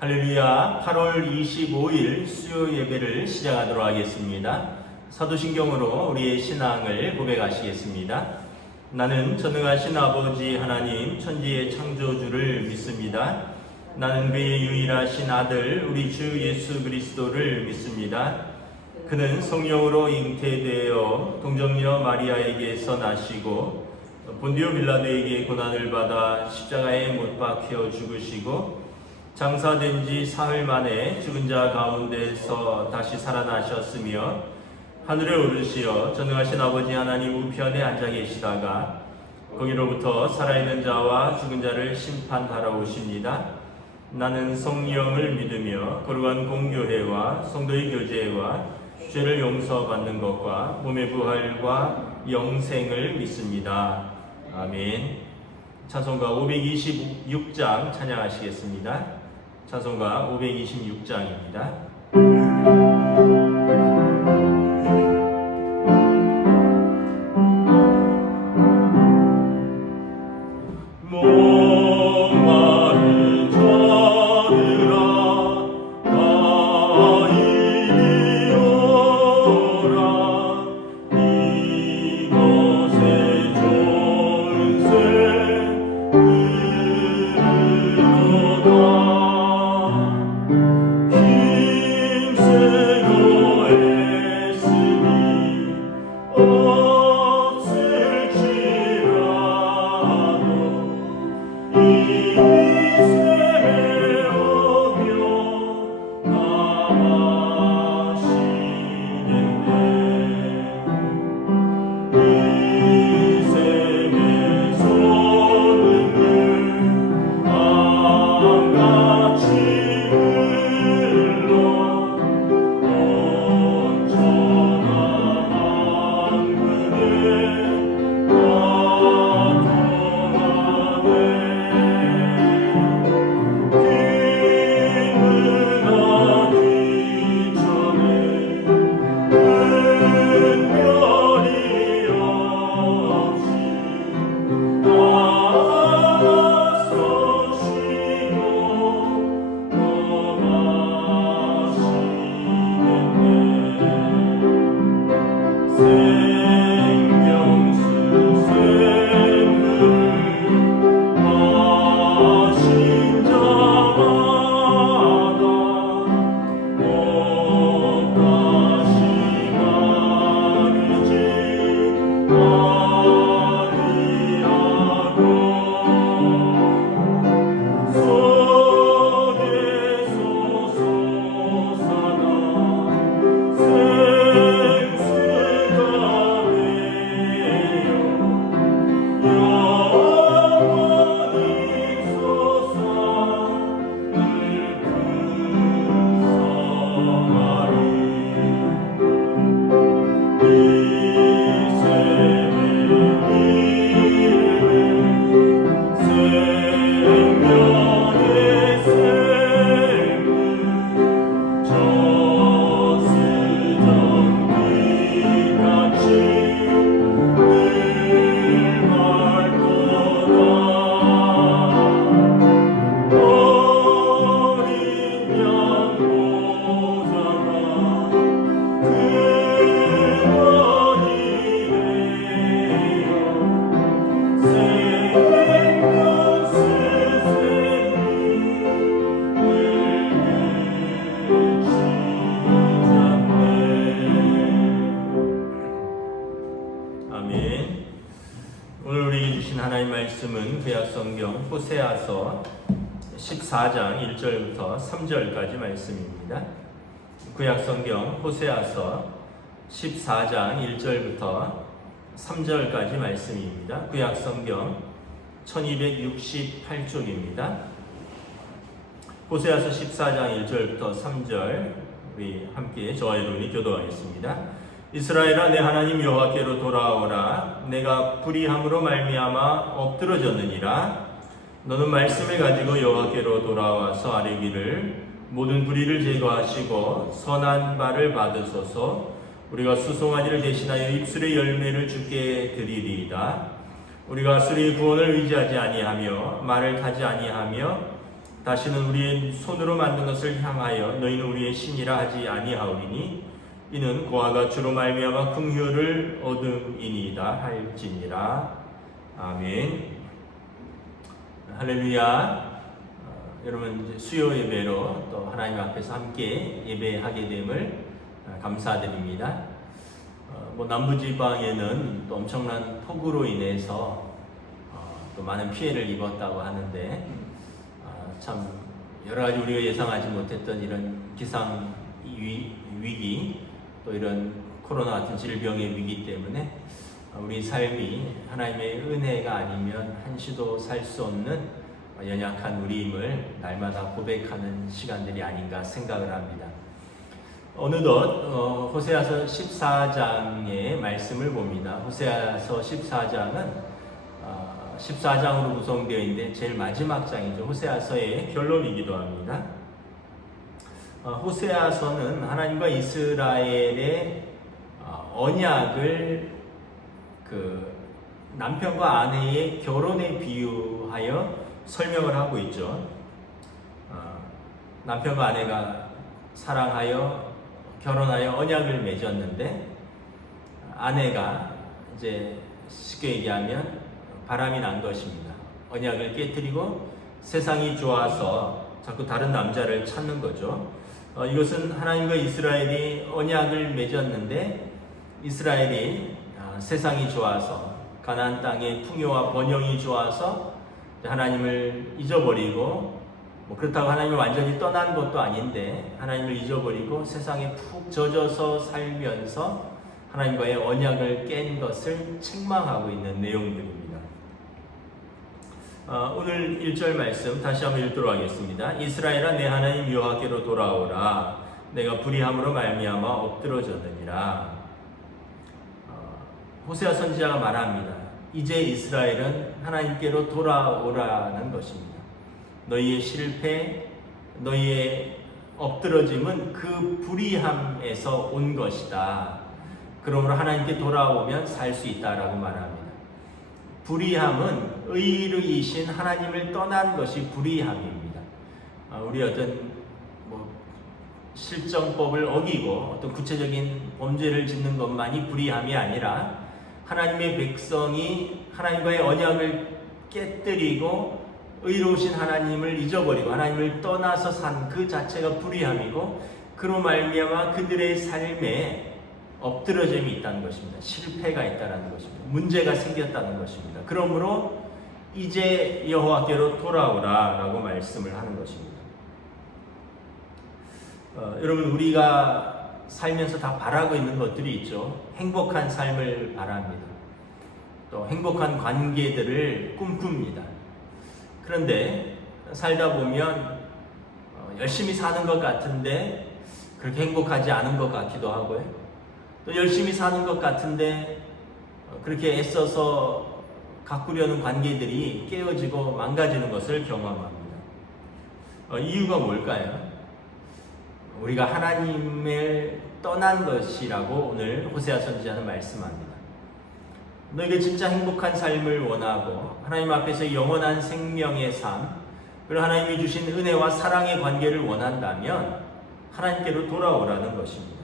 할렐루야. 8월 25일 수요 예배를 시작하도록 하겠습니다. 사도신경으로 우리의 신앙을 고백하시겠습니다. 나는 전능하신 아버지 하나님 천지의 창조주를 믿습니다. 나는 그의 유일하신 아들 우리 주 예수 그리스도를 믿습니다. 그는 성령으로 잉태되어 동정녀 마리아에게서 나시고 본디오 빌라도에게 고난을 받아 십자가에 못 박혀 죽으시고 장사된 지 사흘 만에 죽은 자 가운데서 다시 살아나셨으며 하늘에 오르시어 전능하신 아버지 하나님 우편에 앉아 계시다가 거기로부터 살아있는 자와 죽은 자를 심판하러 오십니다. 나는 성령을 믿으며 거룩한 공교회와 성도의 교제와 죄를 용서받는 것과 몸의 부활과 영생을 믿습니다. 아멘. 찬송가 526장 찬양하시겠습니다. 찬송가 526장입니다. 구약성경 호세아서 14장 1절부터 3절까지 말씀입니다. 구약성경 호세아서 14장 1절부터 3절까지 말씀입니다. 구약성경 1268쪽입니다. 호세아서 14장 1절부터 3절 우리 함께 저와 여러분이 교도하겠습니다. 이스라엘아 내 하나님 여호와께로 돌아오라. 내가 불의함으로 말미암아 엎드러졌느니라. 너는 말씀을 가지고 여호와께로 돌아와서 아뢰기를 모든 불의를 제거하시고 선한 바를 받으소서. 우리가 수송아지를 대신하여 입술의 열매를 주께 드리리이다. 우리가 수리의 구원을 의지하지 아니하며 말을 타지 아니하며 다시는 우리의 손으로 만든 것을 향하여 너희는 우리의 신이라 하지 아니하오리니 이는 고아가 주로 말미암아 긍휼을 얻음이니이다 할지니라. 아멘. 할렐루야. 여러분 이제 수요 예배로 또 하나님 앞에서 함께 예배하게 됨을 감사드립니다. 남부지방에는 또 엄청난 폭우로 인해서 또 많은 피해를 입었다고 하는데 참 여러 가지 우리가 예상하지 못했던 이런 기상 위기 또 이런 코로나 같은 질병의 위기 때문에 우리 삶이 하나님의 은혜가 아니면 한시도 살 수 없는 연약한 우리임을 날마다 고백하는 시간들이 아닌가 생각을 합니다. 어느덧 호세아서 14장의 말씀을 봅니다. 호세아서 14장은 14장으로 구성되어 있는데 제일 마지막 장이죠. 호세아서의 결론이기도 합니다. 호세아서는 하나님과 이스라엘의 언약을 남편과 아내의 결혼에 비유하여 설명을 하고 있죠. 남편과 아내가 사랑하여 결혼하여 언약을 맺었는데 아내가 이제 쉽게 얘기하면 바람이 난 것입니다. 언약을 깨뜨리고 세상이 좋아서 자꾸 다른 남자를 찾는 거죠. 이것은 하나님과 이스라엘이 언약을 맺었는데 이스라엘이 세상이 좋아서 가나안 땅의 풍요와 번영이 좋아서 하나님을 잊어버리고 그렇다고 하나님을 완전히 떠난 것도 아닌데 하나님을 잊어버리고 세상에 푹 젖어서 살면서 하나님과의 언약을 깬 것을 책망하고 있는 내용들입니다. 오늘 1절 말씀 다시 한번 읽도록 하겠습니다. 이스라엘아 내 하나님 여호와께로 돌아오라. 내가 불의함으로 말미암아 엎드러졌느니라. 호세아 선지자가 말합니다. 이제 이스라엘은 하나님께로 돌아오라는 것입니다. 너희의 실패, 너희의 엎드러짐은 그 불의함에서 온 것이다. 그러므로 하나님께 돌아오면 살 수 있다라고 말합니다. 불의함은 의로이신 하나님을 떠난 것이 불의함입니다. 우리 어떤 실정법을 어기고 어떤 구체적인 범죄를 짓는 것만이 불의함이 아니라 하나님의 백성이 하나님과의 언약을 깨뜨리고 의로우신 하나님을 잊어버리고 하나님을 떠나서 산 그 자체가 불의함이고 그로 말미암아 그들의 삶에 엎드러짐이 있다는 것입니다. 실패가 있다는 것입니다. 문제가 생겼다는 것입니다. 그러므로 이제 여호와께로 돌아오라 라고 말씀을 하는 것입니다. 여러분 우리가 살면서 다 바라고 있는 것들이 있죠. 행복한 삶을 바랍니다. 또 행복한 관계들을 꿈꿉니다. 그런데 살다 보면 열심히 사는 것 같은데 그렇게 행복하지 않은 것 같기도 하고요. 또 열심히 사는 것 같은데 그렇게 애써서 가꾸려는 관계들이 깨어지고 망가지는 것을 경험합니다. 이유가 뭘까요? 우리가 하나님을 떠난 것이라고 오늘 호세아 선지자는 말씀합니다. 너희가 진짜 행복한 삶을 원하고 하나님 앞에서 영원한 생명의 삶 그리고 하나님이 주신 은혜와 사랑의 관계를 원한다면 하나님께로 돌아오라는 것입니다.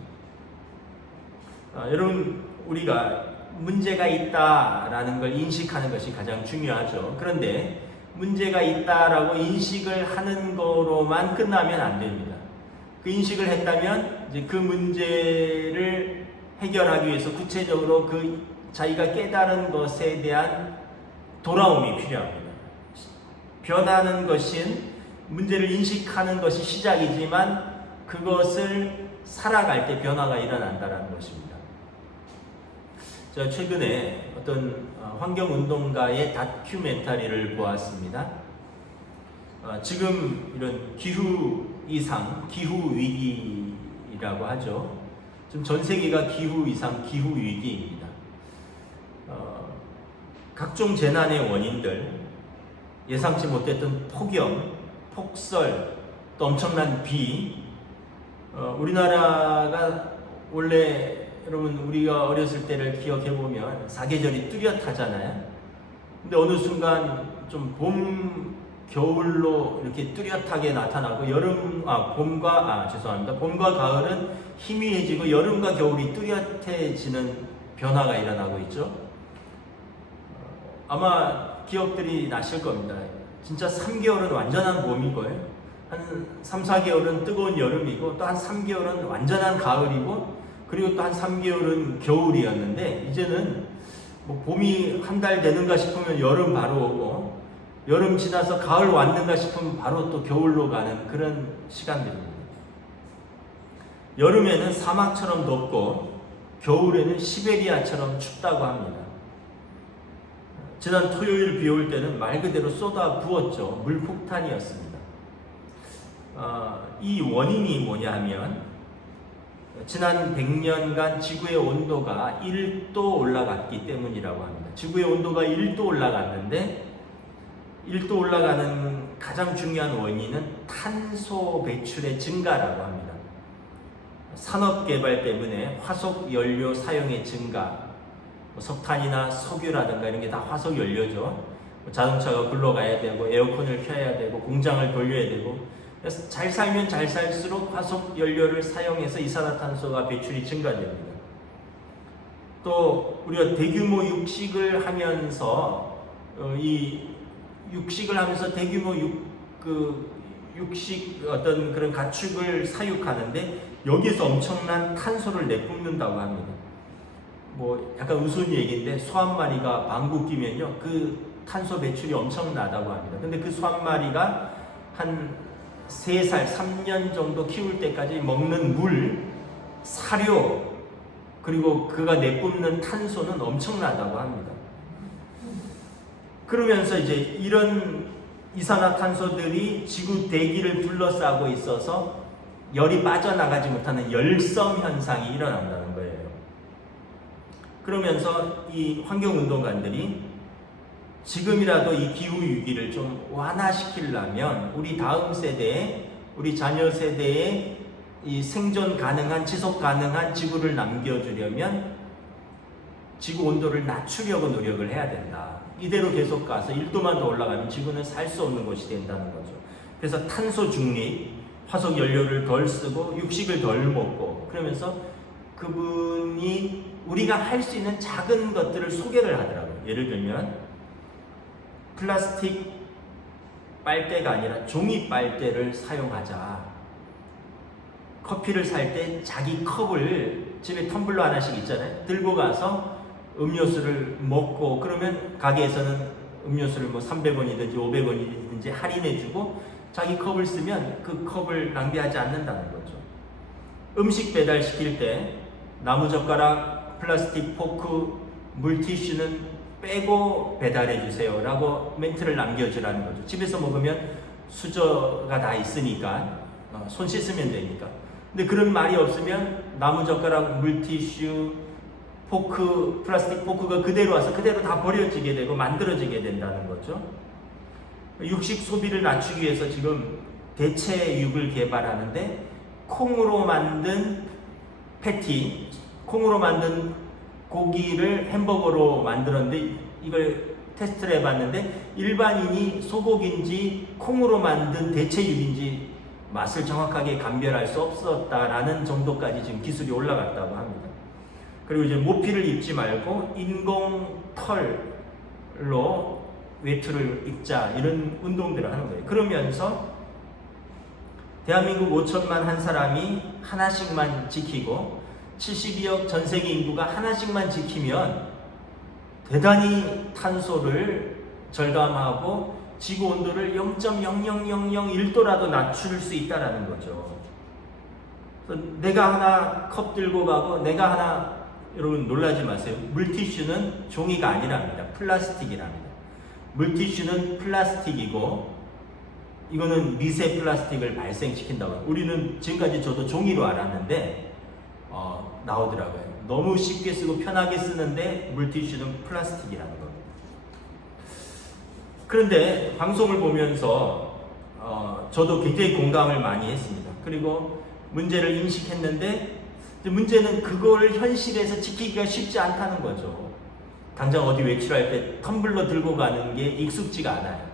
여러분 우리가 문제가 있다라는 걸 인식하는 것이 가장 중요하죠. 그런데 문제가 있다라고 인식을 하는 거로만 끝나면 안 됩니다. 그 인식을 했다면 이제 그 문제를 해결하기 위해서 구체적으로 그 자기가 깨달은 것에 대한 돌아옴이 필요합니다. 변하는 것은 문제를 인식하는 것이 시작이지만 그것을 살아갈 때 변화가 일어난다는 것입니다. 제가 최근에 어떤 환경운동가의 다큐멘터리를 보았습니다. 지금 이런 기후이상, 기후위기라고 하죠. 지금 전 세계가 기후이상, 기후위기입니다. 각종 재난의 원인들, 예상치 못했던 폭염, 폭설, 또 엄청난 비, 우리나라가 원래 여러분 우리가 어렸을 때를 기억해보면 사계절이 뚜렷하잖아요. 근데 어느 순간 좀 봄 겨울로 이렇게 뚜렷하게 나타나고 봄과 가을은 희미해지고 여름과 겨울이 뚜렷해지는 변화가 일어나고 있죠. 아마 기억들이 나실 겁니다. 진짜 3개월은 완전한 봄이고요. 한 3, 4개월은 뜨거운 여름이고 또 한 3개월은 완전한 가을이고 그리고 또 한 3개월은 겨울이었는데 이제는 뭐 봄이 한 달 되는가 싶으면 여름 바로 오고 여름 지나서 가을 왔는가 싶으면 바로 또 겨울로 가는 그런 시간들입니다. 여름에는 사막처럼 덥고 겨울에는 시베리아처럼 춥다고 합니다. 지난 토요일 비 올 때는 말 그대로 쏟아 부었죠. 물폭탄이었습니다. 이 원인이 뭐냐 하면 지난 100년간 지구의 온도가 1도 올라갔기 때문이라고 합니다. 지구의 온도가 1도 올라갔는데 1도 올라가는 가장 중요한 원인은 탄소 배출의 증가라고 합니다. 산업 개발 때문에 화석 연료 사용의 증가, 석탄이나 석유라든가 이런 게 다 화석 연료죠. 자동차가 굴러가야 되고 에어컨을 켜야 되고 공장을 돌려야 되고 그래서 잘 살면 잘 살수록 화석 연료를 사용해서 이산화탄소가 배출이 증가됩니다. 또 우리가 대규모 육식을 하면서 대규모 육식 어떤 그런 가축을 사육하는데 여기서 엄청난 탄소를 내뿜는다고 합니다. 뭐 약간 우스운 얘기인데 소 한 마리가 방구 끼면요 그 탄소 배출이 엄청나다고 합니다. 근데 그 소 한 마리가 한 3살, 3년 정도 키울 때까지 먹는 물, 사료 그리고 그가 내뿜는 탄소는 엄청나다고 합니다. 그러면서 이제 이런 이산화탄소들이 지구 대기를 둘러싸고 있어서 열이 빠져나가지 못하는 열섬 현상이 일어난다는 거예요. 그러면서 이 환경운동가들이 지금이라도 이 기후위기를 좀 완화시키려면 우리 다음 세대에, 우리 자녀 세대에 이 생존 가능한, 지속 가능한 지구를 남겨주려면 지구 온도를 낮추려고 노력을 해야 된다. 이대로 계속 가서 1도만 더 올라가면 지구는 살 수 없는 곳이 된다는 거죠. 그래서 탄소 중립, 화석 연료를 덜 쓰고 육식을 덜 먹고 그러면서 그분이 우리가 할 수 있는 작은 것들을 소개를 하더라고요. 예를 들면 플라스틱 빨대가 아니라 종이 빨대를 사용하자. 커피를 살 때 자기 컵을 집에 텀블러 하나씩 있잖아요. 들고 가서 음료수를 먹고 그러면 가게에서는 음료수를 뭐 300원이든지 500원이든지 할인해주고 자기 컵을 쓰면 그 컵을 낭비하지 않는다는 거죠. 음식 배달시킬 때 나무젓가락, 플라스틱 포크, 물티슈는 빼고 배달해주세요 라고 멘트를 남겨주라는 거죠. 집에서 먹으면 수저가 다 있으니까 손 씻으면 되니까. 근데 그런 말이 없으면 나무젓가락, 물티슈, 포크, 플라스틱 포크가 그대로 와서 그대로 다 버려지게 되고 만들어지게 된다는 거죠. 육식 소비를 낮추기 위해서 지금 대체육을 개발하는데 콩으로 만든 패티, 콩으로 만든 고기를 햄버거로 만들었는데 이걸 테스트를 해봤는데 일반인이 소고기인지 콩으로 만든 대체육인지 맛을 정확하게 감별할 수 없었다라는 정도까지 지금 기술이 올라갔다고 합니다. 그리고 이제 모피를 입지 말고 인공 털로 외투를 입자 이런 운동들을 하는 거예요. 그러면서 대한민국 5천만 한 사람이 하나씩만 지키고 72억 전 세계 인구가 하나씩만 지키면 대단히 탄소를 절감하고 지구 온도를 0.00001도라도 낮출 수 있다는 거죠. 내가 하나 컵 들고 가고 내가 하나, 여러분 놀라지 마세요. 물티슈는 종이가 아니랍니다. 플라스틱이랍니다. 물티슈는 플라스틱이고 이거는 미세 플라스틱을 발생시킨다고. 우리는 지금까지 저도 종이로 알았는데 나오더라고요. 너무 쉽게 쓰고 편하게 쓰는데 물티슈는 플라스틱이라는 겁니다. 그런데 방송을 보면서 저도 굉장히 공감을 많이 했습니다. 그리고 문제를 인식했는데 문제는 그걸 현실에서 지키기가 쉽지 않다는 거죠. 당장 어디 외출할 때 텀블러 들고 가는 게 익숙지가 않아요.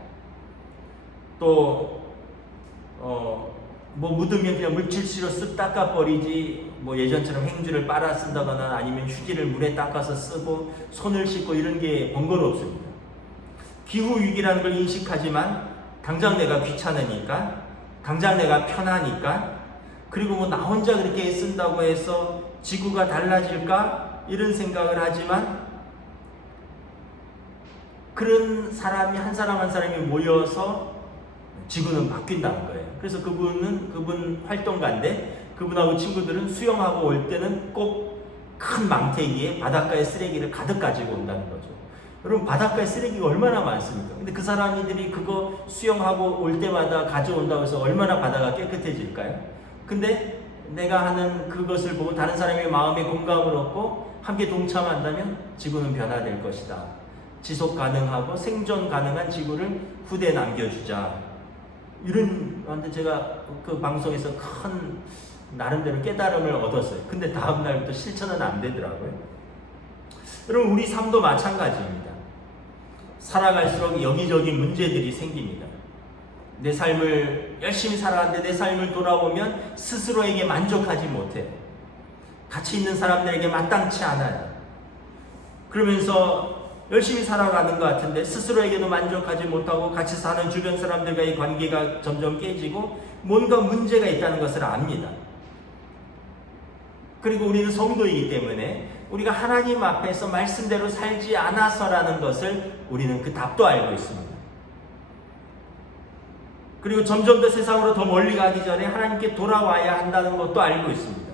또 뭐 묻으면 그냥 물질수로 쓱 닦아버리지, 뭐 예전처럼 행주를 빨아 쓴다거나 아니면 휴지를 물에 닦아서 쓰고 손을 씻고 이런 게 번거롭습니다. 기후위기라는 걸 인식하지만 당장 내가 귀찮으니까, 당장 내가 편하니까, 그리고 뭐 나 혼자 그렇게 애쓴다고 해서 지구가 달라질까? 이런 생각을 하지만, 그런 사람이 한 사람 한 사람이 모여서 지구는 바뀐다는 거예요. 그래서 그분 활동가인데, 그분하고 친구들은 수영하고 올 때는 꼭 큰 망태기에 바닷가에 쓰레기를 가득 가지고 온다는 거죠. 여러분, 바닷가에 쓰레기가 얼마나 많습니까? 근데 그 사람들이 그거 수영하고 올 때마다 가져온다고 해서 얼마나 바다가 깨끗해질까요? 근데 내가 하는 그것을 보고 다른 사람의 마음에 공감을 얻고 함께 동참한다면 지구는 변화될 것이다. 지속 가능하고 생존 가능한 지구를 후대에 남겨주자. 이런 한테 제가 그 방송에서 큰 나름대로 깨달음을 얻었어요. 근데 다음 날부터 실천은 안 되더라고요. 여러분, 우리 삶도 마찬가지입니다. 살아갈수록 여기저기 문제들이 생깁니다. 내 삶을 열심히 살아가는데 내 삶을 돌아보면 스스로에게 만족하지 못해요. 같이 있는 사람들에게 마땅치 않아요. 그러면서 열심히 살아가는 것 같은데 스스로에게도 만족하지 못하고 같이 사는 주변 사람들과의 관계가 점점 깨지고 뭔가 문제가 있다는 것을 압니다. 그리고 우리는 성도이기 때문에 우리가 하나님 앞에서 말씀대로 살지 않아서라는 것을 우리는 그 답도 알고 있습니다. 그리고 점점 더 세상으로 더 멀리 가기 전에 하나님께 돌아와야 한다는 것도 알고 있습니다.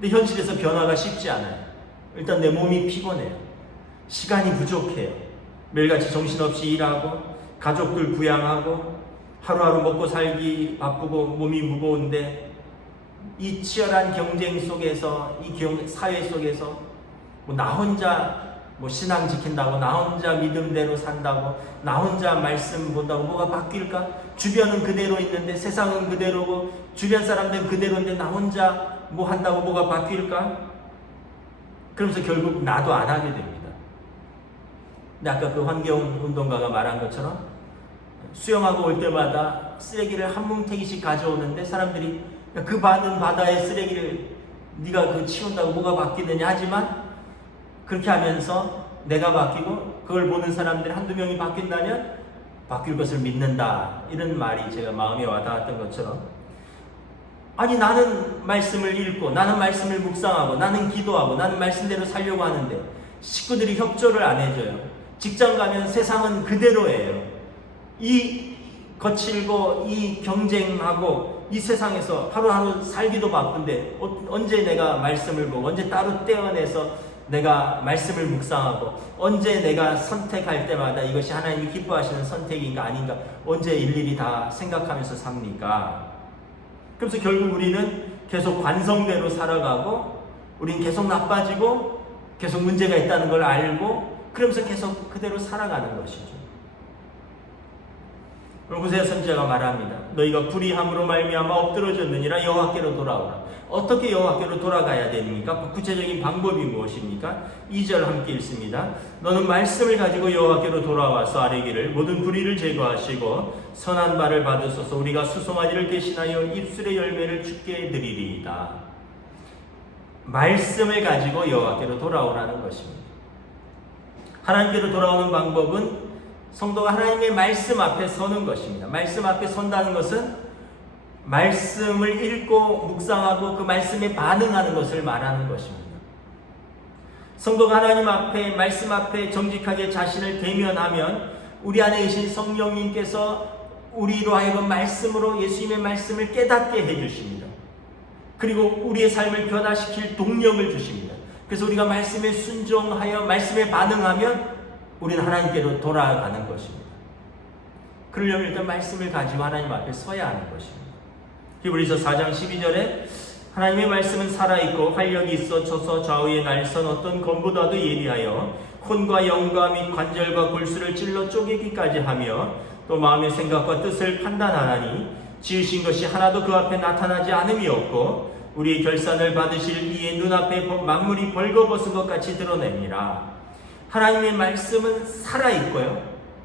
근데 현실에서 변화가 쉽지 않아요. 일단 내 몸이 피곤해요. 시간이 부족해요. 매일같이 정신없이 일하고 가족들 부양하고 하루하루 먹고 살기 바쁘고 몸이 무거운데 이 치열한 경쟁 속에서, 이 사회 속에서 나 혼자 신앙 지킨다고, 나 혼자 믿음대로 산다고, 나 혼자 말씀 본다고 뭐가 바뀔까? 주변은 그대로 있는데, 세상은 그대로고 주변 사람들은 그대로인데 나 혼자 뭐 한다고 뭐가 바뀔까? 그러면서 결국 나도 안 하게 됩니다. 근데 아까 그 환경운동가가 말한 것처럼 수영하고 올 때마다 쓰레기를 한 뭉태기씩 가져오는데 사람들이 그 많은 바다의 쓰레기를 네가 그 치운다고 뭐가 바뀌느냐 하지만, 그렇게 하면서 내가 바뀌고 그걸 보는 사람들 한두 명이 바뀐다면 바뀔 것을 믿는다. 이런 말이 제가 마음에 와닿았던 것처럼, 아니 나는 말씀을 읽고 나는 말씀을 묵상하고 나는 기도하고 나는 말씀대로 살려고 하는데 식구들이 협조를 안 해줘요. 직장 가면 세상은 그대로예요. 이 거칠고 이 경쟁하고 이 세상에서 하루하루 살기도 바쁜데 언제 내가 말씀을 보고 언제 따로 떼어내서 내가 말씀을 묵상하고 언제 내가 선택할 때마다 이것이 하나님이 기뻐하시는 선택인가 아닌가 언제 일일이 다 생각하면서 삽니까? 그래서 결국 우리는 계속 관성대로 살아가고 우리는 계속 나빠지고 계속 문제가 있다는 걸 알고 그러면서 계속 그대로 살아가는 것이죠. 호세아 선지자가 말합니다. 너희가 불의함으로 말미암아 엎드러졌느니라 여호와께로 돌아오라. 어떻게 여호와께로 돌아가야 됩니까? 구체적인 방법이 무엇입니까? 2절 함께 읽습니다. 너는 말씀을 가지고 여호와께로 돌아와서 아뢰기를 모든 불의를 제거하시고 선한 바를 받으소서. 우리가 수송아지를 대신하여 입술의 열매를 주께 드리리이다. 말씀을 가지고 여호와께로 돌아오라는 것입니다. 하나님께로 돌아오는 방법은 성도가 하나님의 말씀 앞에 서는 것입니다. 말씀 앞에 선다는 것은 말씀을 읽고 묵상하고 그 말씀에 반응하는 것을 말하는 것입니다. 성도가 하나님 앞에 말씀 앞에 정직하게 자신을 대면하면 우리 안에 계신 성령님께서 우리로 하여금 말씀으로 예수님의 말씀을 깨닫게 해주십니다. 그리고 우리의 삶을 변화시킬 동력을 주십니다. 그래서 우리가 말씀에 순종하여 말씀에 반응하면 우리는 하나님께로 돌아가는 것입니다. 그러려면 일단 말씀을 가지고 하나님 앞에 서야 하는 것입니다. 히브리서 4장 12절에 하나님의 말씀은 살아있고 활력이 있어 쳐서 좌우에 날선 어떤 검보다도 예리하여 혼과 영과 및 관절과 골수를 찔러 쪼개기까지 하며 또 마음의 생각과 뜻을 판단하나니 지으신 것이 하나도 그 앞에 나타나지 않음이 없고 우리의 결산을 받으실 이의 눈앞에 만물이 벌거벗은 것 같이 드러냅니다. 하나님의 말씀은 살아있고요.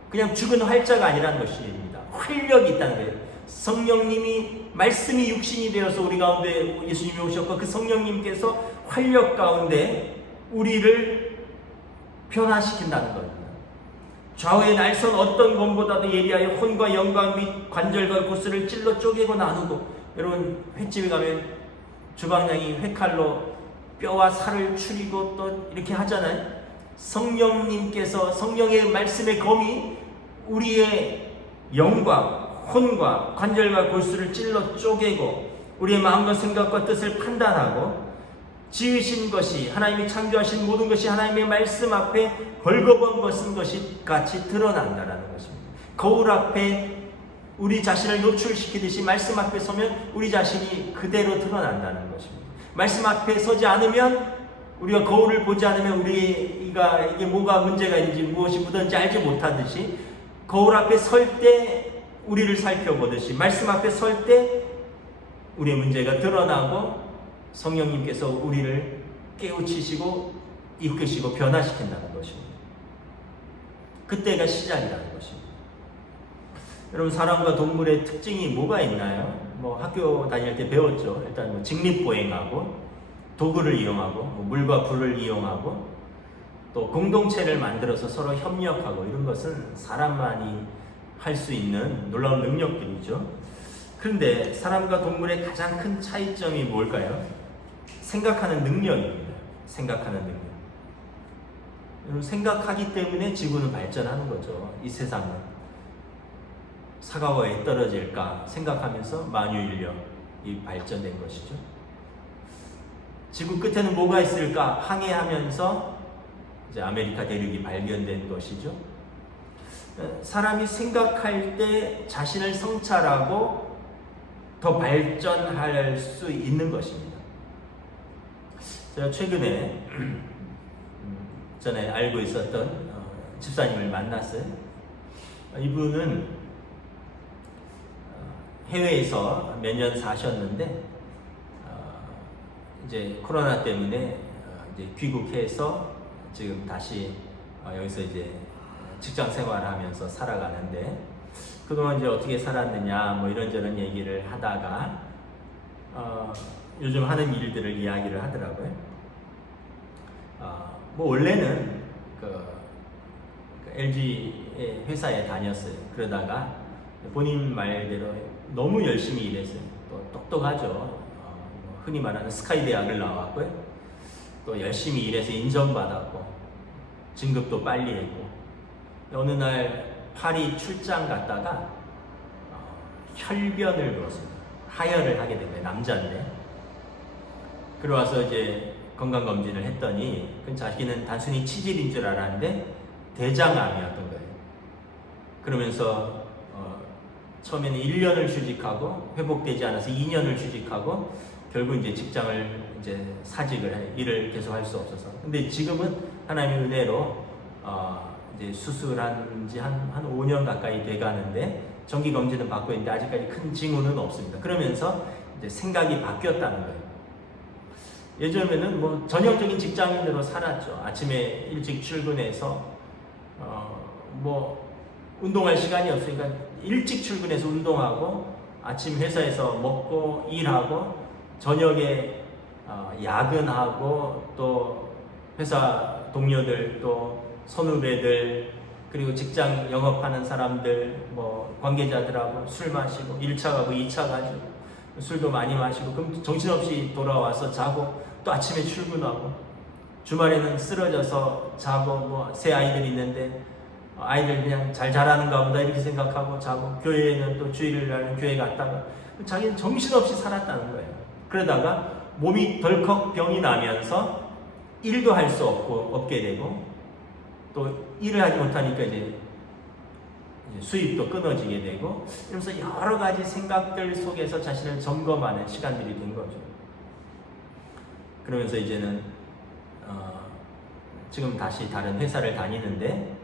그냥 죽은 활자가 아니라는 것입니다. 활력이 있다는 거예요. 성령님이 말씀이 육신이 되어서 우리 가운데 예수님이 오셨고 그 성령님께서 활력 가운데 우리를 변화시킨다는 겁니다. 좌우의 날선 어떤 검보다도 예리하여 혼과 영광 및 관절과 구슬을 찔러 쪼개고 나누고, 여러분 횟집에 가면 주방장이 회칼로 뼈와 살을 추리고 또 이렇게 하잖아요. 성령님께서 성령의 말씀의 검이 우리의 영과 혼과 관절과 골수를 찔러 쪼개고 우리의 마음과 생각과 뜻을 판단하고, 지으신 것이 하나님이 창조하신 모든 것이 하나님의 말씀 앞에 벌거벗은 것이 같이 드러난다는 것입니다. 거울 앞에 우리 자신을 노출시키듯이 말씀 앞에 서면 우리 자신이 그대로 드러난다는 것입니다. 말씀 앞에 서지 않으면, 우리가 거울을 보지 않으면 우리가 이게 뭐가 문제가 있는지 무엇이 묻었는지 알지 못하듯이, 거울 앞에 설 때 우리를 살펴보듯이 말씀 앞에 설 때 우리의 문제가 드러나고 성령님께서 우리를 깨우치시고 이끄시고 변화시킨다는 것입니다. 그때가 시작이라는 것입니다. 여러분, 사람과 동물의 특징이 뭐가 있나요? 학교 다닐 때 배웠죠. 일단 직립보행하고 도구를 이용하고 물과 불을 이용하고 또 공동체를 만들어서 서로 협력하고, 이런 것은 사람만이 할 수 있는 놀라운 능력들이죠. 그런데 사람과 동물의 가장 큰 차이점이 뭘까요? 생각하는 능력입니다. 생각하는 능력. 여러분, 생각하기 때문에 지구는 발전하는 거죠. 이 세상은 사과가 왜 떨어질까 생각하면서 만유인력이 발전된 것이죠. 지구 끝에는 뭐가 있을까 항해하면서 이제 아메리카 대륙이 발견된 것이죠. 사람이 생각할 때 자신을 성찰하고 더 발전할 수 있는 것입니다. 제가 최근에 전에 알고 있었던 집사님을 만났어요. 이분은 해외에서 몇 년 사셨는데 이제 코로나 때문에 이제 귀국해서 지금 다시 여기서 이제 직장 생활을 하면서 살아가는데, 그동안 이제 어떻게 살았느냐 이런저런 얘기를 하다가 요즘 하는 일들을 이야기를 하더라고요. 원래는 그 LG 회사에 다녔어요. 그러다가 본인 말대로 너무 열심히 일했어요. 또 똑똑하죠. 흔히 말하는 스카이 대학을 나왔고요. 또 열심히 일해서 인정받았고 진급도 빨리 했고, 어느 날 파리 출장 갔다가 혈변을 불었습니다. 하혈을 하게 된 거예요. 남자인데. 그러와서 이제 건강검진을 했더니 자기는 단순히 치질인 줄 알았는데 대장암이었던 거예요. 그러면서 처음에는 1년을 휴직하고 회복되지 않아서 2년을 휴직하고 결국 이제 직장을 이제 사직을 해, 일을 계속 할 수 없어서. 근데 지금은 하나님의 은혜로 이제 수술한 지 한 5년 가까이 돼 가는데 정기 검진은 받고 있는데 아직까지 큰 징후는 없습니다. 그러면서 이제 생각이 바뀌었다는 거예요. 예전에는 전형적인 직장인으로 살았죠. 아침에 일찍 출근해서 운동할 시간이 없으니까 일찍 출근해서 운동하고 아침 회사에서 먹고 일하고 저녁에 야근하고 또 회사 동료들 또 선후배들 그리고 직장 영업하는 사람들 관계자들하고 술 마시고 1차 가고 2차 가지고 술도 많이 마시고, 그럼 정신없이 돌아와서 자고 또 아침에 출근하고, 주말에는 쓰러져서 자고 새 아이들이 있는데 아이들 그냥 잘 자라는가 보다 이렇게 생각하고 자고, 교회에는 또 주일날은 교회 갔다가 자기는 정신없이 살았다는 거예요. 그러다가 몸이 덜컥 병이 나면서 일도 할 수 없게 되고 또 일을 하지 못하니까 이제 수입도 끊어지게 되고, 이러면서 여러 가지 생각들 속에서 자신을 점검하는 시간들이 된 거죠. 그러면서 이제는 지금 다시 다른 회사를 다니는데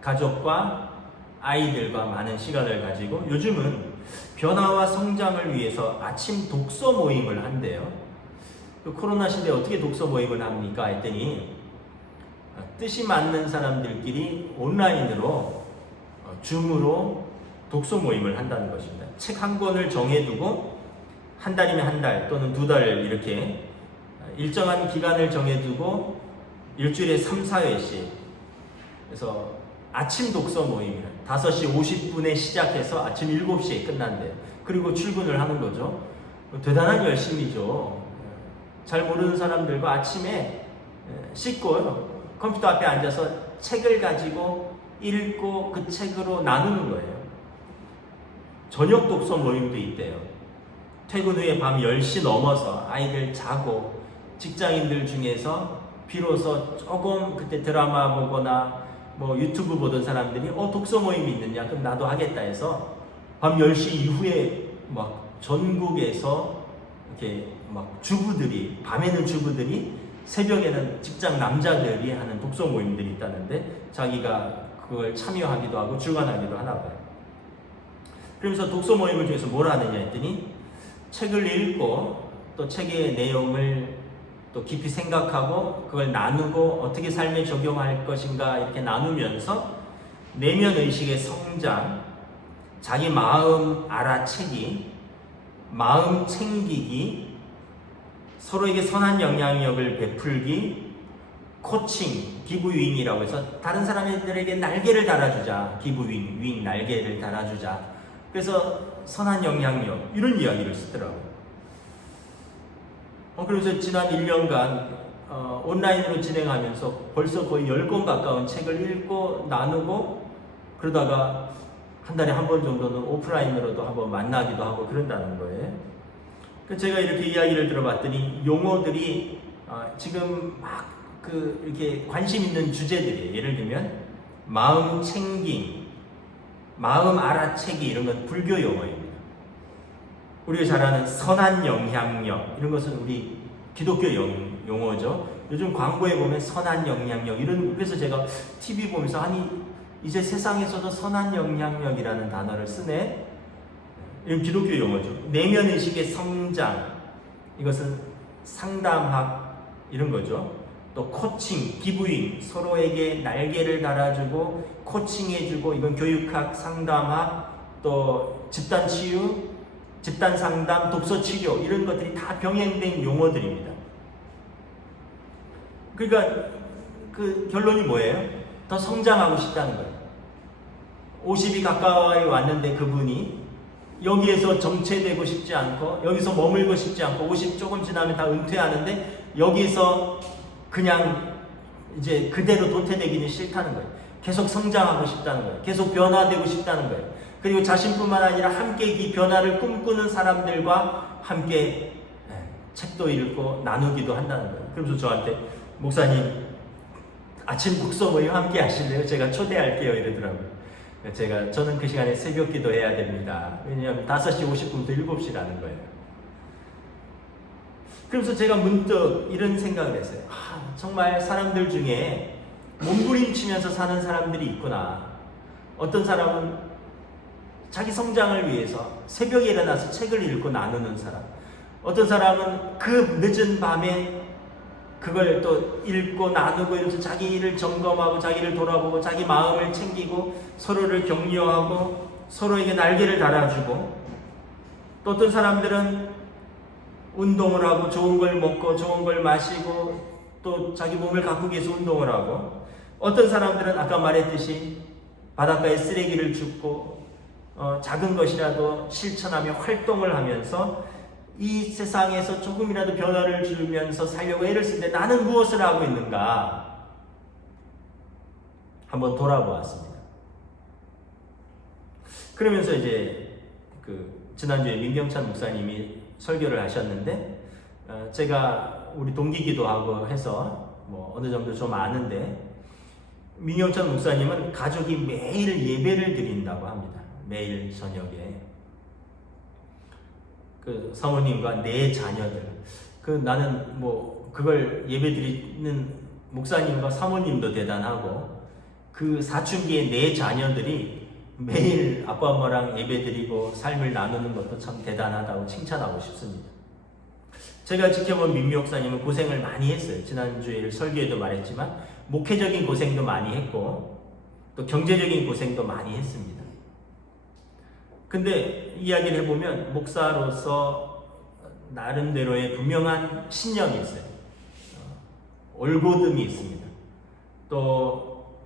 가족과 아이들과 많은 시간을 가지고 요즘은 변화와 성장을 위해서 아침 독서 모임을 한대요. 그 코로나 시대에 어떻게 독서 모임을 합니까? 했더니 뜻이 맞는 사람들끼리 온라인으로 줌으로 독서 모임을 한다는 것입니다. 책 한 권을 정해두고 한 달이면 한 달 또는 두 달 이렇게 일정한 기간을 정해두고 일주일에 3, 4회씩 그래서 아침 독서 모임이라 5시 50분에 시작해서 아침 7시에 끝난대요. 그리고 출근을 하는 거죠. 대단한 열심이죠. 잘 모르는 사람들과 아침에 씻고 컴퓨터 앞에 앉아서 책을 가지고 읽고 그 책으로 나누는 거예요. 저녁 독서 모임도 있대요. 퇴근 후에 밤 10시 넘어서 아이들 자고 직장인들 중에서 비로소 조금 그때 드라마 보거나 뭐 유튜브 보던 사람들이 독서 모임이 있느냐 그럼 나도 하겠다 해서 밤 10시 이후에 막 전국에서 이렇게 막 주부들이 밤에는 주부들이 새벽에는 직장 남자들이 하는 독서 모임들이 있다는데 자기가 그걸 참여하기도 하고 주관하기도 하나 봐요. 그러면서 독서 모임을 통해서 뭘 하느냐 했더니 책을 읽고 또 책의 내용을 또 깊이 생각하고 그걸 나누고 어떻게 삶에 적용할 것인가 이렇게 나누면서 내면 의식의 성장, 자기 마음 알아채기, 마음 챙기기, 서로에게 선한 영향력을 베풀기, 코칭, 기부윙이라고 해서 다른 사람들에게 날개를 달아주자. 기부윙, 윙, 날개를 달아주자. 그래서 선한 영향력 이런 이야기를 쓰더라고요. 그래서 지난 1년간 온라인으로 진행하면서 벌써 거의 10권 가까운 책을 읽고 나누고 그러다가 한 달에 한 번 정도는 오프라인으로도 한번 만나기도 하고 그런다는 거예요. 제가 이렇게 이야기를 들어봤더니 용어들이 지금 막 이렇게 관심 있는 주제들이에요. 예를 들면 마음 챙김, 마음 알아채기 이런 건 불교 용어입니다. 우리가 잘 아는 선한 영향력 이런 것은 우리 기독교 용어죠. 요즘 광고에 보면 선한 영향력 이런 그래서 제가 TV 보면서 아니 이제 세상에서도 선한 영향력이라는 단어를 쓰네. 이런 기독교 용어죠. 내면의식의 성장 이것은 상담학 이런 거죠. 또 코칭, 기부잉 서로에게 날개를 달아주고 코칭해주고 이건 교육학, 상담학 또 집단치유 집단 상담, 독서 치료 이런 것들이 다 병행된 용어들입니다. 그러니까 그 결론이 뭐예요? 더 성장하고 싶다는 거예요. 50이 가까이 왔는데 그분이 여기에서 정체되고 싶지 않고 여기서 머물고 싶지 않고 50 조금 지나면 다 은퇴하는데 여기서 그냥 이제 그대로 도태되기는 싫다는 거예요. 계속 성장하고 싶다는 거예요. 계속 변화되고 싶다는 거예요. 그리고 자신뿐만 아니라 함께 이 변화를 꿈꾸는 사람들과 함께 책도 읽고 나누기도 한다는 거예요. 그러면서 저한테 목사님 아침 독서 모임 함께 하실래요? 제가 초대할게요 이러더라고요. 저는 그 시간에 새벽 기도 해야 됩니다. 왜냐하면 5시 50분부터 7시라는 거예요. 그래서 제가 문득 이런 생각을 했어요. 정말 사람들 중에 몸부림치면서 사는 사람들이 있구나. 어떤 사람은 자기 성장을 위해서 새벽에 일어나서 책을 읽고 나누는 사람. 어떤 사람은 그 늦은 밤에 그걸 또 읽고 나누고 이러면서 자기 일을 점검하고 자기를 돌아보고 자기 마음을 챙기고 서로를 격려하고 서로에게 날개를 달아주고 또 어떤 사람들은 운동을 하고 좋은 걸 먹고 좋은 걸 마시고 또 자기 몸을 가꾸기 위해서 운동을 하고 어떤 사람들은 아까 말했듯이 바닷가에 쓰레기를 줍고 작은 것이라도 실천하며 활동을 하면서 이 세상에서 조금이라도 변화를 주면서 살려고 애를 쓰는데 나는 무엇을 하고 있는가 한번 돌아보았습니다. 그러면서 이제 지난주에 민경찬 목사님이 설교를 하셨는데 제가 우리 동기기도 하고 해서 뭐 어느 정도 좀 아는데 민경찬 목사님은 가족이 매일 예배를 드린다고 합니다. 매일 저녁에 그 사모님과 네 자녀들 나는 뭐 그걸 예배 드리는 목사님과 사모님도 대단하고 그 사춘기의 네 자녀들이 매일 아빠 엄마랑 예배 드리고 삶을 나누는 것도 참 대단하다고 칭찬하고 싶습니다. 제가 지켜본 민미 목사님은 고생을 많이 했어요. 지난주에 설교에도 말했지만 목회적인 고생도 많이 했고 또 경제적인 고생도 많이 했습니다. 근데 이야기를 해보면 목사로서 나름대로의 분명한 신념이 있어요. 올곧음이 있습니다. 또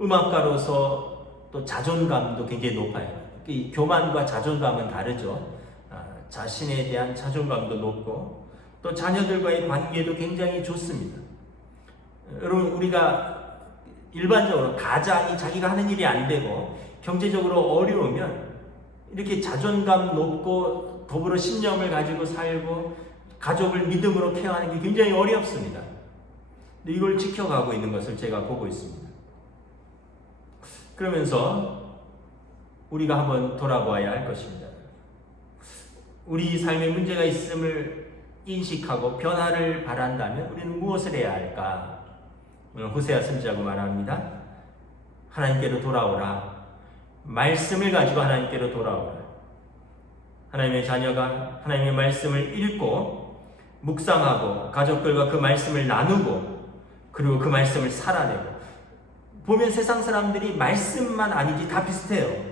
음악가로서 또 자존감도 굉장히 높아요. 이 교만과 자존감은 다르죠. 자신에 대한 자존감도 높고 또 자녀들과의 관계도 굉장히 좋습니다. 여러분, 우리가 일반적으로 가장이 자기가 하는 일이 안 되고 경제적으로 어려우면 이렇게 자존감 높고 더불어 신념을 가지고 살고 가족을 믿음으로 케어하는 게 굉장히 어렵습니다. 근데 이걸 지켜가고 있는 것을 제가 보고 있습니다. 그러면서 우리가 한번 돌아보아야 할 것입니다. 우리 삶에 문제가 있음을 인식하고 변화를 바란다면 우리는 무엇을 해야 할까? 오늘 호세아 선지자가 말합니다. 하나님께로 돌아오라. 말씀을 가지고 하나님께로 돌아오라. 하나님의 자녀가 하나님의 말씀을 읽고 묵상하고 가족들과 그 말씀을 나누고 그리고 그 말씀을 살아내고, 보면 세상 사람들이 말씀만 아니지 다 비슷해요.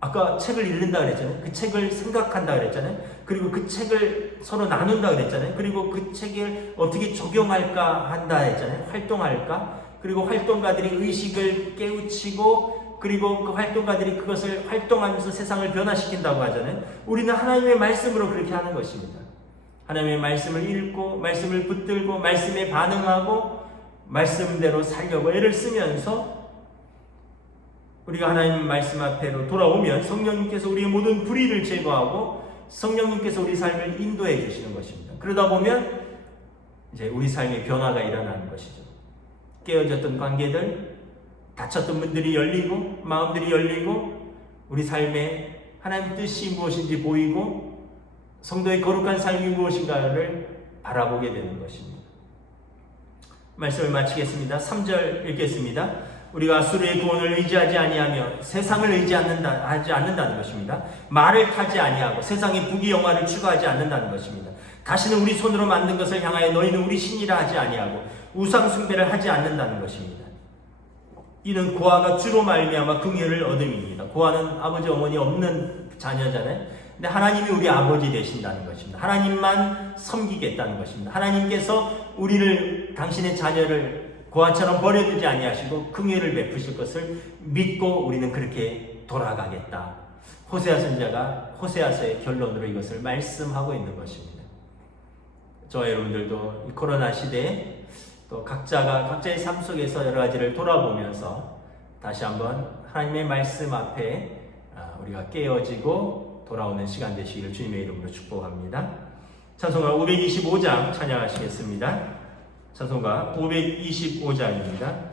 아까 책을 읽는다 그랬잖아요. 그 책을 생각한다 그랬잖아요. 그리고 그 책을 서로 나눈다 그랬잖아요. 그리고 그 책을 어떻게 적용할까 한다 했잖아요. 활동할까? 그리고 활동가들이 의식을 깨우치고 그리고 그 활동가들이 그것을 활동하면서 세상을 변화시킨다고 하잖아요. 우리는 하나님의 말씀으로 그렇게 하는 것입니다. 하나님의 말씀을 읽고 말씀을 붙들고 말씀에 반응하고 말씀대로 살려고 애를 쓰면서 우리가 하나님 말씀 앞에로 돌아오면 성령님께서 우리의 모든 불의를 제거하고 성령님께서 우리 삶을 인도해 주시는 것입니다. 그러다 보면 이제 우리 삶의 변화가 일어나는 것이죠. 깨어졌던 관계들, 다쳤던 문들이 열리고 마음들이 열리고 우리 삶에 하나님 뜻이 무엇인지 보이고 성도의 거룩한 삶이 무엇인가를 바라보게 되는 것입니다. 말씀을 마치겠습니다. 3절 읽겠습니다. 우리가 수르의 구원을 의지하지 아니하며 세상을 하지 않는다는 것입니다. 말을 타지 아니하고 세상의 부귀 영화를 추구하지 않는다는 것입니다. 다시는 우리 손으로 만든 것을 향하여 너희는 우리 신이라 하지 아니하고 우상 숭배를 하지 않는다는 것입니다. 이는 고아가 주로 말미암아 긍휼을 얻음입니다. 고아는 아버지 어머니 없는 자녀잖아요. 근데 하나님이 우리 아버지 되신다는 것입니다. 하나님만 섬기겠다는 것입니다. 하나님께서 우리를, 당신의 자녀를 고아처럼 버려두지 아니하시고 긍휼을 베푸실 것을 믿고 우리는 그렇게 돌아가겠다. 호세아 선지자가 호세아서의 결론으로 이것을 말씀하고 있는 것입니다. 저와 여러분들도 이 코로나 시대에 또 각자가 각자의 삶 속에서 여러 가지를 돌아보면서 다시 한번 하나님의 말씀 앞에 우리가 깨어지고 돌아오는 시간 되시기를 주님의 이름으로 축복합니다. 찬송가 525장 찬양하시겠습니다. 찬송가 525장입니다.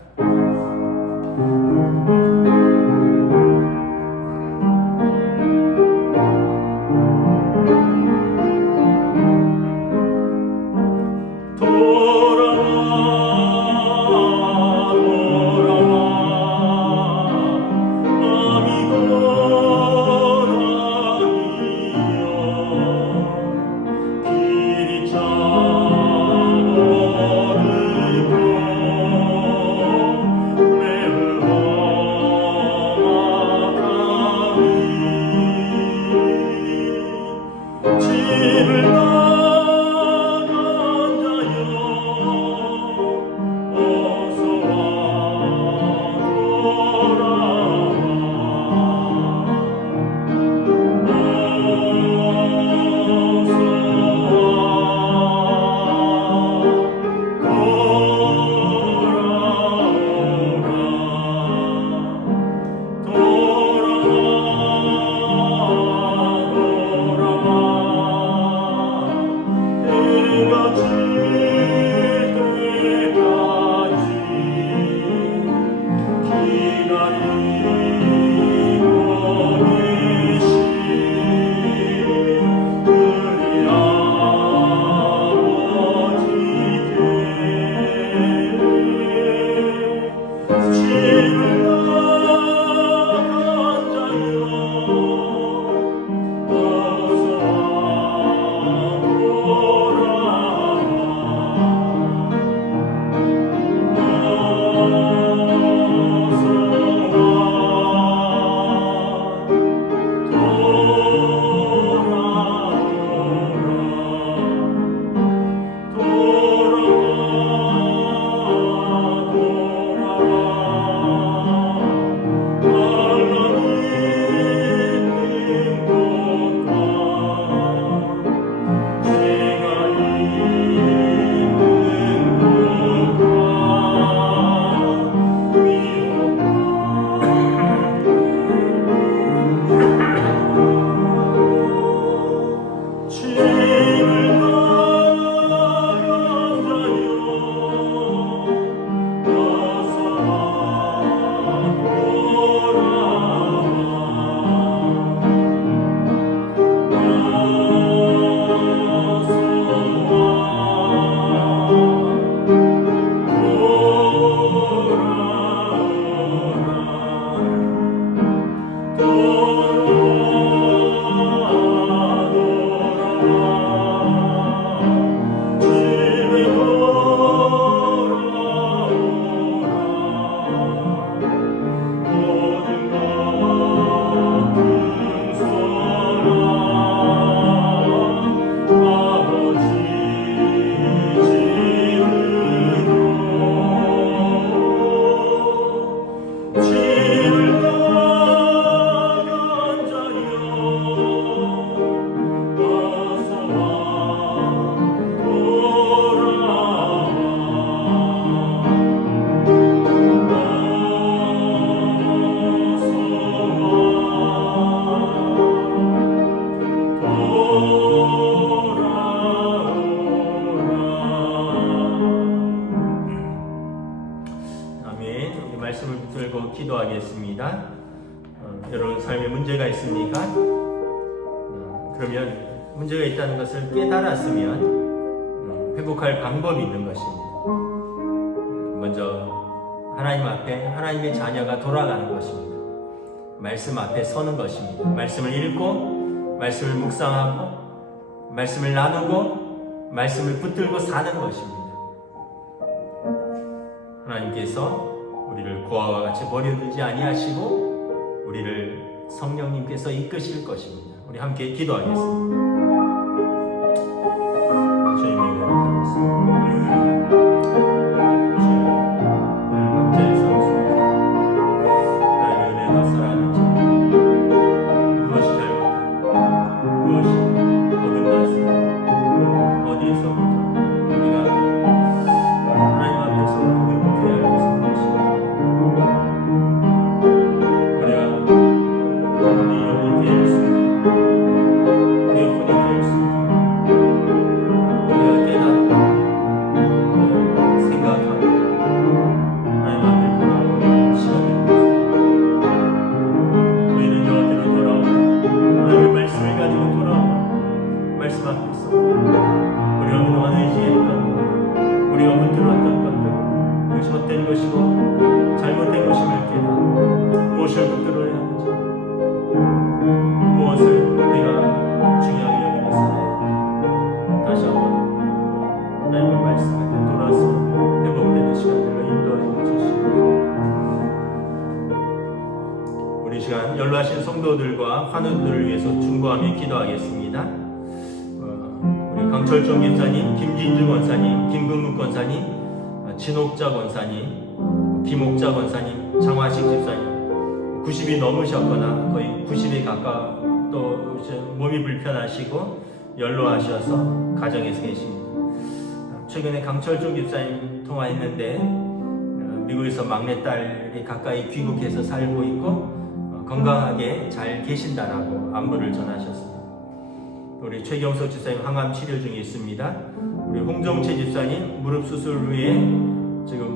기도하겠습니다. 여러분 삶에 문제가 있습니까? 그러면 문제가 있다는 것을 깨달았으면 회복할 방법이 있는 것입니다. 먼저 하나님 앞에 하나님의 자녀가 돌아가는 것입니다. 말씀 앞에 서는 것입니다. 말씀을 읽고 말씀을 묵상하고 말씀을 나누고 말씀을 붙들고 사는 것입니다. 하나님께서 우리를 고아와 같이 버려두지 아니하시고 우리를 성령님께서 이끄실 것입니다. 우리 함께 기도하겠습니다. 주님의 은혜를 받겠습니다. 연로하신 성도들과 환우들을 위해서 중보하며 기도하겠습니다. 우리 강철종 집사님, 김진주 권사님, 김근묵 권사님, 진옥자 권사님, 김옥자 권사님, 장화식 집사님 90이 넘으셨거나 거의 90에 가까 또 몸이 불편하시고 연로하셔서 가정에서 계십니다. 최근에 강철종 집사님 통화했는데 미국에서 막내딸이 가까이 귀국해서 살고 있고 건강하게 잘 계신다라고 안부를 전하셨습니다. 우리 최경석 집사님 항암 치료 중에 있습니다. 우리 홍정채 집사님 무릎 수술 후에 지금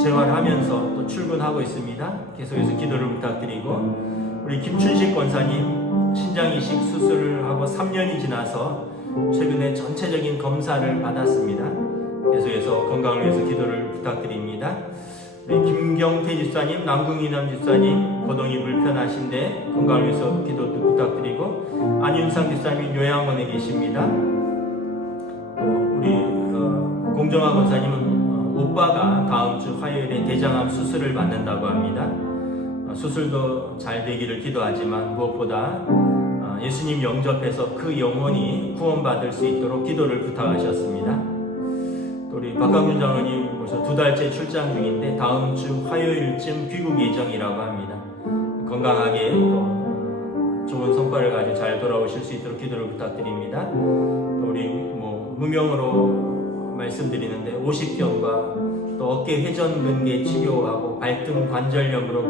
재활하면서 또 출근하고 있습니다. 계속해서 기도를 부탁드리고 우리 김춘식 권사님 신장 이식 수술을 하고 3년이 지나서 최근에 전체적인 검사를 받았습니다. 계속해서 건강을 위해서 기도를 부탁드립니다. 김경태 집사님, 남궁이남 집사님 고동이 불편하신데 건강을 위해서 기도도 부탁드리고 안윤상 집사님 요양원에 계십니다. 우리 공정화 권사님은 오빠가 다음 주 화요일에 대장암 수술을 받는다고 합니다. 수술도 잘 되기를 기도하지만 무엇보다 예수님 영접해서 그 영혼이 구원받을 수 있도록 기도를 부탁하셨습니다. 우리 박강준 장로님 벌써 2달째 출장 중인데 다음 주 화요일쯤 귀국 예정이라고 합니다. 건강하게 또 좋은 성과를 가지고 잘 돌아오실 수 있도록 기도를 부탁드립니다. 또 우리 무명으로 말씀드리는데 50견과 또 어깨 회전근개 치료하고 발등 관절염으로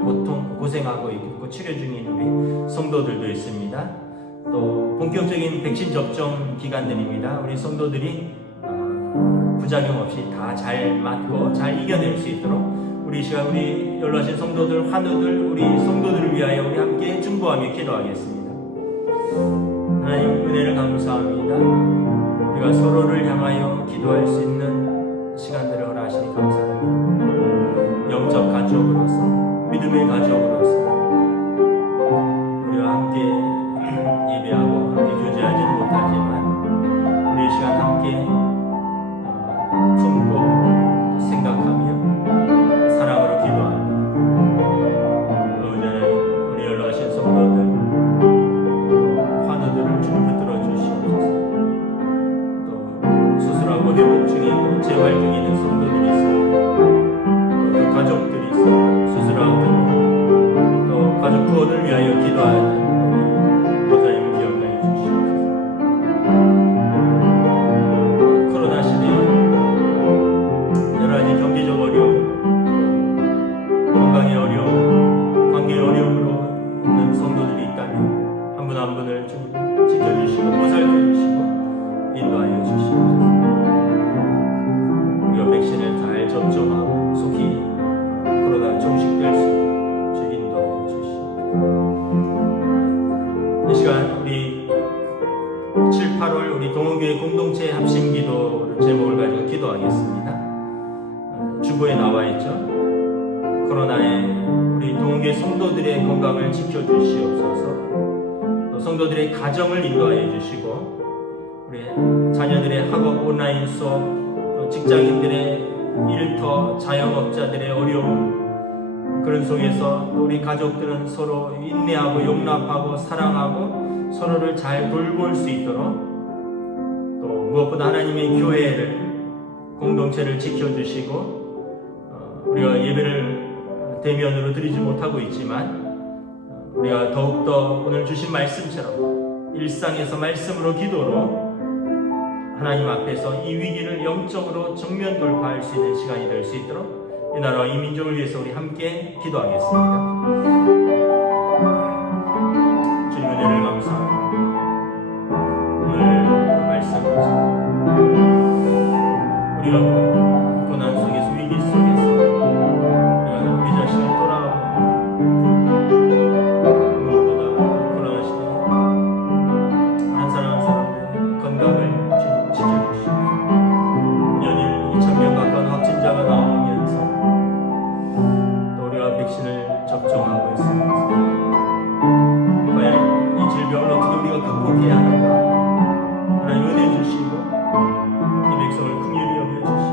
고생하고 있고 치료 중인 우리 성도들도 있습니다. 또 본격적인 백신 접종 기간들입니다. 우리 성도들이 부작용 없이 다 잘 맞고 잘 이겨낼 수 있도록 우리 시간 우리 연로하신 성도들, 환우들, 우리 성도들을 위하여 우리 함께 중보하며 기도하겠습니다. 하나님 은혜를 감사합니다. 우리가 서로를 향하여 기도할 수 있는 시간들을 허락하시니 감사합니다. 영적 가족으로서, 믿음의 가족으로서 우리와 함께 예배하고 함께 교제하지는 못하지만 우리 시간 함께 품고 생각하며 사랑으로 기도합니다. 우리 연로하신 성도들, 환우들을 주님 붙들어 주시옵소서. 또 수술하고 회복 중이고 재활 중에 있는 성도들이 있습니다. 또 가족들이 있습니다. 수술하고 또 가족 구원을 위하여 기도하는 보좌님을 기억하여 주시옵소서. 코로나 시대에 경제적 어려움, 건강의 어려움, 관계의 어려움으로 있는 성도들이 있다면 한 분 한 분을 좀 지켜주시고 보살펴주시고 인도하여 주시옵소서. 우리가 백신을 잘 접종하고 속히 코로나 종식될 수 있고 동원교회 공동체 합심기도 제목을 가지고 기도하겠습니다. 주보에 나와 있죠. 코로나에 우리 동원교회 성도들의 건강을 지켜주시옵소서. 또 성도들의 가정을 인도하여 주시고 우리 자녀들의 학업 온라인 수업, 또 직장인들의 일터, 자영업자들의 어려움, 그런 속에서 또 우리 가족들은 서로 인내하고 용납하고 사랑하고 서로를 잘 돌볼 수 있도록, 또 무엇보다 하나님의 교회를, 공동체를 지켜주시고, 우리가 예배를 대면으로 드리지 못하고 있지만 우리가 더욱더 오늘 주신 말씀처럼 일상에서 말씀으로 기도로 하나님 앞에서 이 위기를 영적으로 정면 돌파할 수 있는 시간이 될 수 있도록 이 나라와 이 민족을 위해서 우리 함께 기도하겠습니다. 주님 은혜를 감사하고 오늘 그 말씀 우리가 고난 속에서, 위기 속에서 우리 자신을 돌아보고 무엇보다 코로나 시대에 한 사람 한 사람의 건강을 지켜주시고 연일 2,000명 가까운 확진자가 나오면서 또 우리가 백신을 접종하고 있습니다. 과연 이 질병을 어떻게 우리가 극복해야 하는가, 하나님 은혜 주시고 이 백성을 긍휼히 여겨주시옵소서.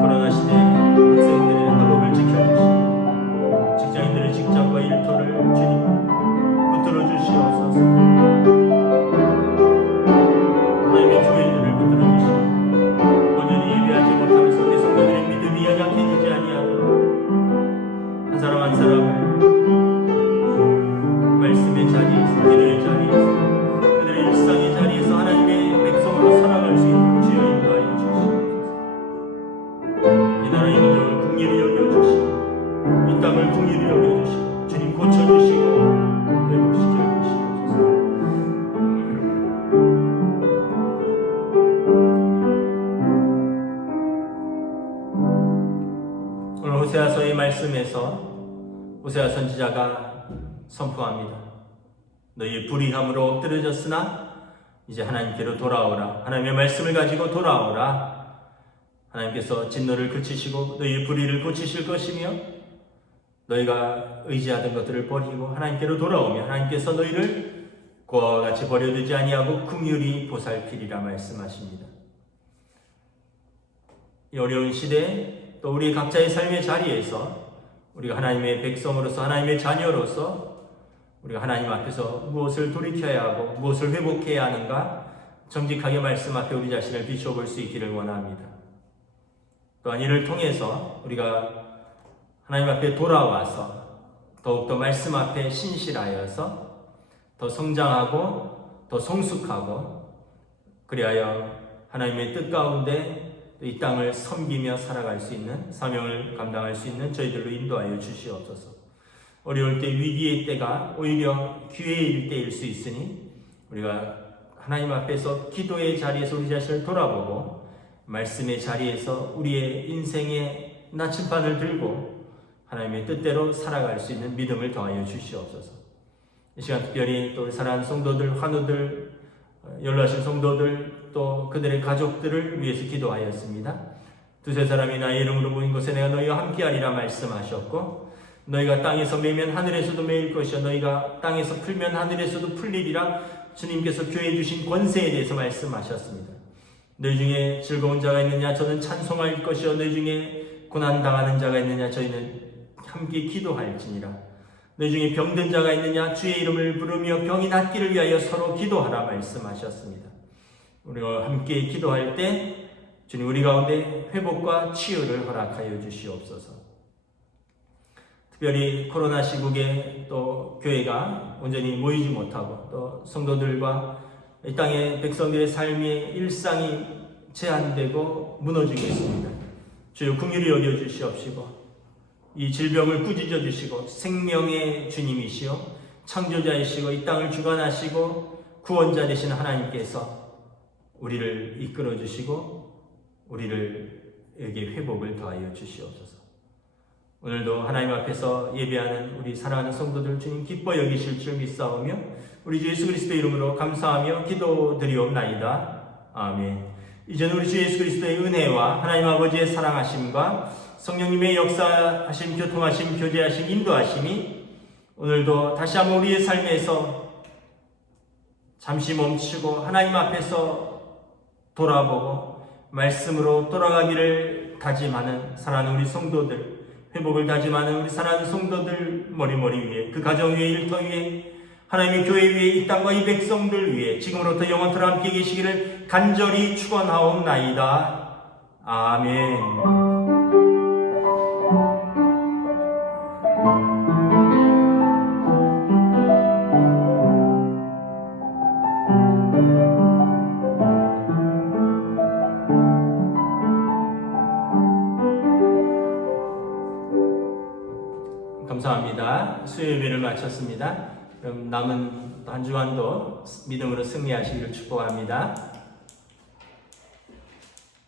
코로나 시대에 학생들의 학업을 지켜주시고 직장인들의 직장과 일터를 주님 붙들어 주시옵소서. 하나님의 교회들을 붙들어 주시고 온전히 예배하지 못하면서 우리 성도들의 믿음이 연약해지지 아니하도록 한 사람 한 사람을 말씀의 자리에서, 기도의 자리에서, 그들의 일상의 자리에서 하나님의 백성으로 살아갈 수 있도록 주여 인도하여 주시옵소서. 이 나라의 민족을 긍휼히 여겨주시고 이 땅을 긍휼히 여겨주시고 주님 고쳐주시고 회복시켜 주시옵소서. 오늘 호세아서의 말씀에서 호세아 선지자가 선포합니다. 너희의 불의함으로 엎드려졌으나 이제 하나님께로 돌아오라. 하나님의 말씀을 가지고 돌아오라. 하나님께서 진노를 그치시고 너희의 불의를 고치실 것이며 너희가 의지하던 것들을 버리고 하나님께로 돌아오며 하나님께서 너희를 고아와 같이 버려두지 아니하고 긍휼히 보살피리라 말씀하십니다. 이 어려운 시대에 또 우리 각자의 삶의 자리에서 우리가 하나님의 백성으로서, 하나님의 자녀로서 우리가 하나님 앞에서 무엇을 돌이켜야 하고 무엇을 회복해야 하는가 정직하게 말씀 앞에 우리 자신을 비춰볼 수 있기를 원합니다. 또한 이를 통해서 우리가 하나님 앞에 돌아와서 더욱더 말씀 앞에 신실하여서 더 성장하고 더 성숙하고 그리하여 하나님의 뜻 가운데 이 땅을 섬기며 살아갈 수 있는, 사명을 감당할 수 있는 저희들로 인도하여 주시옵소서. 어려울 때, 위기의 때가 오히려 기회일 때일 수 있으니 우리가 하나님 앞에서 기도의 자리에서 우리 자신을 돌아보고 말씀의 자리에서 우리의 인생의 나침반을 들고 하나님의 뜻대로 살아갈 수 있는 믿음을 더하여 주시옵소서. 이 시간 특별히 또 사랑하는 성도들, 환우들, 연로하신 성도들, 또 그들의 가족들을 위해서 기도하였습니다. 두세 사람이 나의 이름으로 모인 곳에 내가 너희와 함께하리라 말씀하셨고 너희가 땅에서 매면 하늘에서도 매일 것이요 너희가 땅에서 풀면 하늘에서도 풀리리라 주님께서 교회에 주신 권세에 대해서 말씀하셨습니다. 너희 중에 즐거운 자가 있느냐 저는 찬송할 것이요 너희 중에 고난당하는 자가 있느냐 저희는 함께 기도할지니라. 너희 중에 병든 자가 있느냐 주의 이름을 부르며 병이 낫기를 위하여 서로 기도하라 말씀하셨습니다. 우리가 함께 기도할 때 주님 우리 가운데 회복과 치유를 허락하여 주시옵소서. 특별히 코로나 시국에 또 교회가 온전히 모이지 못하고 또 성도들과 이 땅의 백성들의 삶의 일상이 제한되고 무너지고 있습니다. 주여 긍휼히 여겨 주시옵시고 이 질병을 꾸짖어 주시고 생명의 주님이시오 창조자이시고 이 땅을 주관하시고 구원자 되신 하나님께서 우리를 이끌어 주시고 우리에게 회복을 더하여 주시옵소서. 오늘도 하나님 앞에서 예배하는 우리 사랑하는 성도들 주님 기뻐 여기실 줄 믿사오며 우리 주 예수 그리스도의 이름으로 감사하며 기도드리옵나이다. 아멘. 이제는 우리 주 예수 그리스도의 은혜와 하나님 아버지의 사랑하심과 성령님의 역사하심, 교통하심, 교제하심, 인도하심이 오늘도 다시 한번 우리의 삶에서 잠시 멈추고 하나님 앞에서 돌아보고 말씀으로 돌아가기를 다짐하는 사랑하는 우리 성도들, 회복을 다짐하는 우리 사랑하는 성도들 머리머리 위에, 그 가정 위에, 일터 위에, 하나님의 교회 위에, 이 땅과 이 백성들 위에 지금으로부터 영원토록 함께 계시기를 간절히 축원하옵나이다. 아멘. 감사합니다. 수요 예배를 마쳤습니다. 그럼 남은 한 주간도 믿음으로 승리하시기를 축복합니다.